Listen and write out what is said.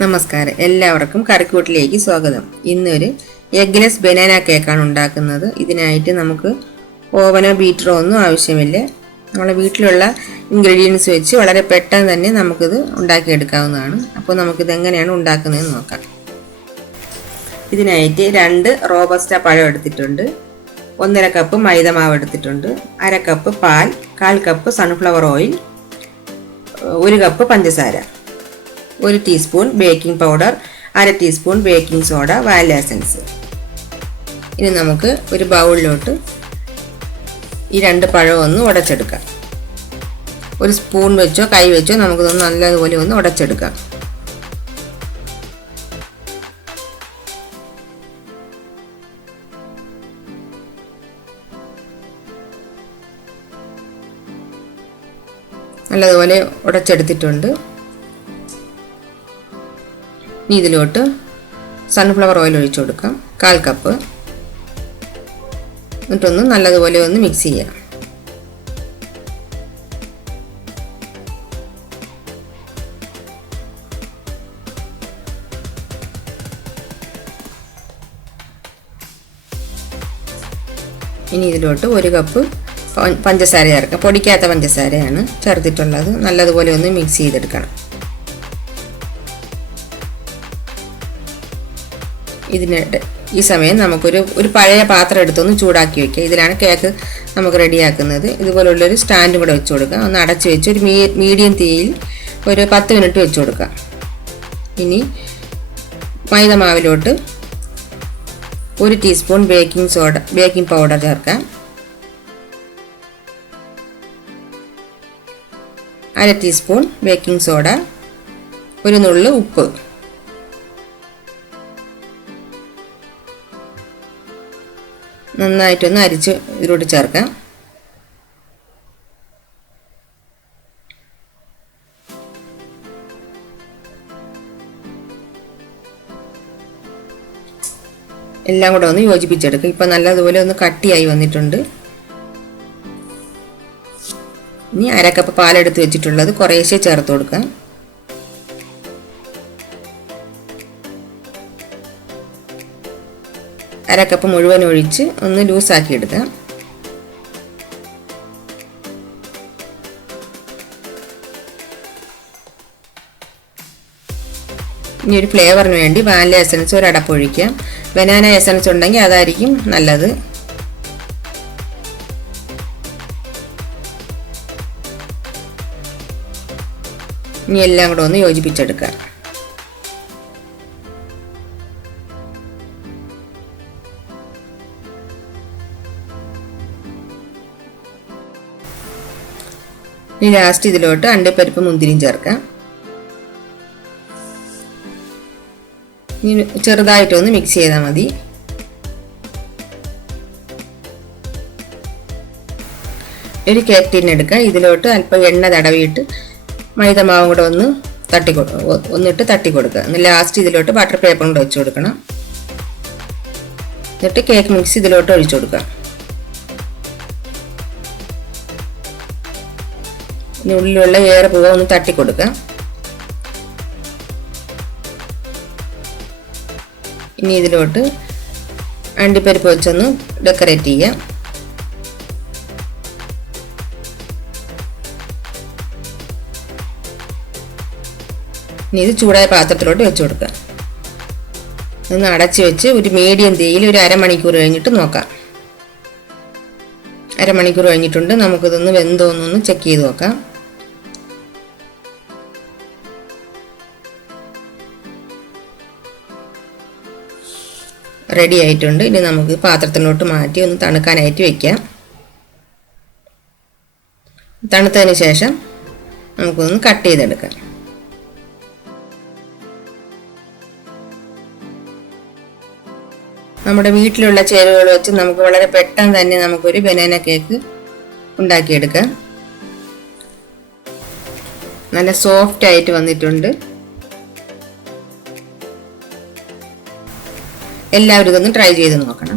നമസ്കാരം, എല്ലാവർക്കും കറിക്കൂട്ടിലേക്ക് സ്വാഗതം. ഇന്നൊരു എഗ്ലെസ് ബനാന കേക്കാണ് ഉണ്ടാക്കുന്നത്. ഇതിനായിട്ട് നമുക്ക് ഓവനോ ബീറ്ററോ ഒന്നും ആവശ്യമില്ല. നമ്മുടെ വീട്ടിലുള്ള ഇൻഗ്രീഡിയൻസ് വെച്ച് വളരെ പെട്ടെന്ന് തന്നെ നമുക്കിത് ഉണ്ടാക്കിയെടുക്കാവുന്നതാണ്. അപ്പോൾ നമുക്കിത് എങ്ങനെയാണ് ഉണ്ടാക്കുന്നതെന്ന് നോക്കാം. ഇതിനായിട്ട് 2 റോബസ്റ്റ പഴം എടുത്തിട്ടുണ്ട്, 1.5 കപ്പ് മൈദ മാവ് എടുത്തിട്ടുണ്ട്, 1/2 കപ്പ് പാൽ, 1/4 കപ്പ് സൺഫ്ലവർ ഓയിൽ, 1 കപ്പ് പഞ്ചസാര, 1 teaspoon baking powder, 1/2 teaspoon baking soda, vanilla essence. ഇനി നമുക്ക് ഒരു ബൗളിലോട്ട് ഈ 2 പഴം ഒന്ന് ഉടച്ചെടുക്കാം. ഒരു സ്പൂൺ വെച്ചോ കൈ വെച്ചോ നമുക്കിതൊന്ന് നല്ലതുപോലെ ഒന്ന് ഉടച്ചെടുക്കാം. നല്ലതുപോലെ ഉടച്ചെടുത്തിട്ടുണ്ട്. ഇനി ഇതിലോട്ട് സൺഫ്ലവർ ഓയിൽ ഒഴിച്ചു കൊടുക്കാം, 1/4 കപ്പ്. എന്നിട്ടൊന്ന് നല്ലതുപോലെ ഒന്ന് മിക്സ് ചെയ്യാം. ഇനി ഇതിലോട്ട് 1 കപ്പ് പഞ്ചസാര ചേർക്കാം. പൊടിക്കാത്ത പഞ്ചസാരയാണ് ചേർത്തിട്ടുള്ളത്. നല്ലതുപോലെ ഒന്ന് മിക്സ് ചെയ്തെടുക്കണം. ഈ സമയം നമുക്കൊരു പഴയ പാത്രം എടുത്തൊന്ന് ചൂടാക്കി വയ്ക്കുക. ഇതിലാണ് കേക്ക് നമുക്ക് റെഡിയാക്കുന്നത്. ഇതുപോലുള്ളൊരു സ്റ്റാൻഡും കൂടെ വെച്ച് കൊടുക്കാം. ഒന്ന് അടച്ച് വെച്ച് ഒരു മീഡിയം തീയിൽ ഒരു 10 മിനിറ്റ് വെച്ച് കൊടുക്കാം. ഇനി മൈദ മാവിലോട്ട് 1 ടീസ്പൂൺ ബേക്കിംഗ് പൗഡർ ചേർക്കാം, 1/2 ടീസ്പൂൺ ബേക്കിംഗ് സോഡ, 1 നുള്ള് ഉപ്പ്. നന്നായിട്ടൊന്ന് അരിച്ച് ഇതിലോട്ട് ചേർക്കാം. എല്ലാം കൂടെ ഒന്ന് യോജിപ്പിച്ചെടുക്കുക. ഇപ്പം നല്ലതുപോലെ ഒന്ന് കട്ടിയായി വന്നിട്ടുണ്ട്. ഇനി 1/2 കപ്പ് പാലെടുത്ത് വെച്ചിട്ടുള്ളത് കുറേശ്ശെ ചേർത്ത് കൊടുക്കാം. അര കപ്പ് മുഴുവൻ ഒഴിച്ച് ഒന്ന് ലൂസാക്കി എടുക്കാം. ഇനി ഒരു ഫ്ലേവറിന് വേണ്ടി വാനില എസൻസ് 1 അടപ്പ് ഒഴിക്കാം. ബനാന എസൻസ് ഉണ്ടെങ്കിൽ അതായിരിക്കും നല്ലത്. ഇനി എല്ലാം കൂടെ ഒന്ന് യോജിപ്പിച്ചെടുക്കാം. ഇനി ലാസ്റ്റ് ഇതിലോട്ട് അണ്ടിപ്പരിപ്പ് മുന്തിരിയും ചേർക്കാം. ഇനി ചെറുതായിട്ടൊന്ന് മിക്സ് ചെയ്താൽ മതി. ഒരു കേക്ക് ടിൻ എടുക്കാം. ഇതിലോട്ട് അല്പം എണ്ണ തടവിയിട്ട് മൈദ മാവും കൂടെ ഒന്നിട്ട് തട്ടി കൊടുക്കുക. ലാസ്റ്റ് ഇതിലോട്ട് ബട്ടർ പേപ്പറും കൂടെ വെച്ച് കൊടുക്കണം. എന്നിട്ട് കേക്ക് മിക്സ് ഇതിലോട്ട് ഒഴിച്ചു കൊടുക്കാം. ഉള്ളിലുള്ള എയർ പോകാൻ ഒന്ന് തട്ടിക്കൊടുക്കാം. ഇനി ഇതിലോട്ട് അണ്ടിപ്പരിപ്പ് വെച്ചൊന്ന് ഡെക്കറേറ്റ് ചെയ്യാം. ഇനി ഇത് ചൂടായ പാത്രത്തിലോട്ട് വെച്ച് കൊടുക്കാം. ഒന്ന് അടച്ച് വെച്ച് ഒരു മീഡിയം തീയിൽ ഒരു 1/2 മണിക്കൂർ കഴിഞ്ഞിട്ട് നോക്കാം. 1/2 മണിക്കൂർ കഴിഞ്ഞിട്ടുണ്ട്. നമുക്കിതൊന്ന് വെന്തോന്നൊന്ന് ചെക്ക് ചെയ്ത് നോക്കാം. റെഡി ആയിട്ടുണ്ട്. ഇനി നമുക്ക് പാത്രത്തിലോട്ട് മാറ്റി ഒന്ന് തണുക്കാനായിട്ട് വെക്കാം. തണുത്തതിന് ശേഷം നമുക്കൊന്ന് കട്ട് ചെയ്തെടുക്കാം. നമ്മുടെ വീട്ടിലുള്ള ചേരുവകൾ വെച്ച് നമുക്ക് വളരെ പെട്ടെന്ന് തന്നെ നമുക്കൊരു ബനാന കേക്ക് ഉണ്ടാക്കിയെടുക്കാം. നല്ല സോഫ്റ്റ് ആയിട്ട് വന്നിട്ടുണ്ട്. എല്ലാവരും ഇതൊന്ന് ട്രൈ ചെയ്ത് നോക്കണം.